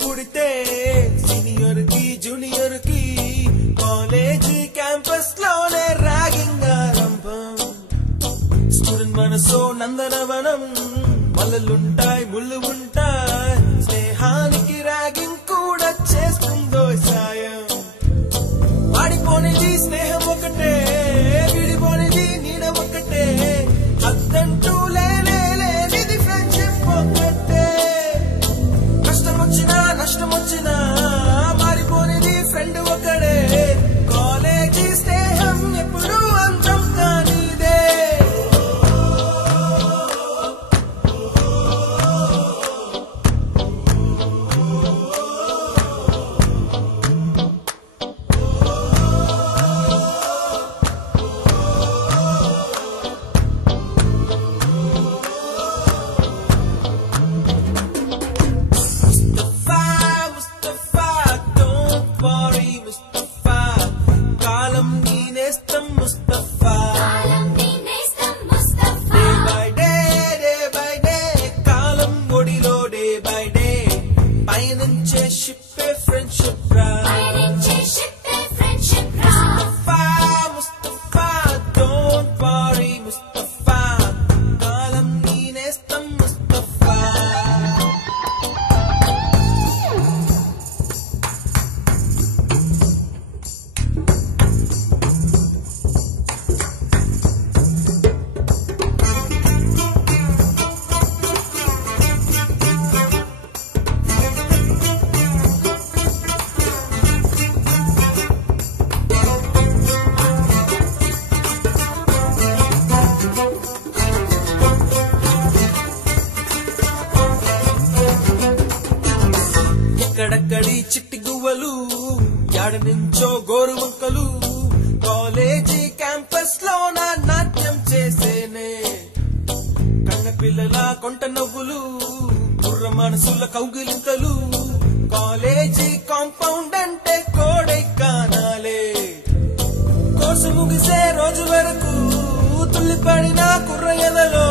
పుడితే సీనియర్ కి జూనియర్ కి కాలేజీ క్యాంపస్ లోనే ర్యాగింగ్ ఆరంభం. స్టూడెంట్ మనసో నందనవనం, మల్లలుంటాయి ముళ్ళు ఉంటాయి, స్నేహానికి ర్యాగింగ్ కూడా చేస్తుందో సాయం. వాడిపోనిది స్నేహం ఒకటే, విడిపోనిది నీడ ఒకటే, అద్దంటూ లేనిది ఫ్రెండ్షిప్ ఒకటే. కష్టం వచ్చినా నష్టం వచ్చినా మారిపోనిది ఫ్రెండ్ ఒకడే, కాలేజీ స్నేహం ఎప్పుడు అంతం కానిదే. ఎక్కడక్కడి చిట్టి గువ్వలు, యాడ నుంచో గోరు వంకలు, కాలేజీ క్యాంపస్ లోన నాట్యం చేసేనే. కన్న పిల్లల కొంట నవ్వులు, కుర్ర మనసుల కౌగిలింతలు, కాలేజీ కాంపౌండ్ అంటే కోడై కానాలే. కోర్సు ముగిసే రోజు వరకు తుల్లిపడిన కుర్ర ఎదలో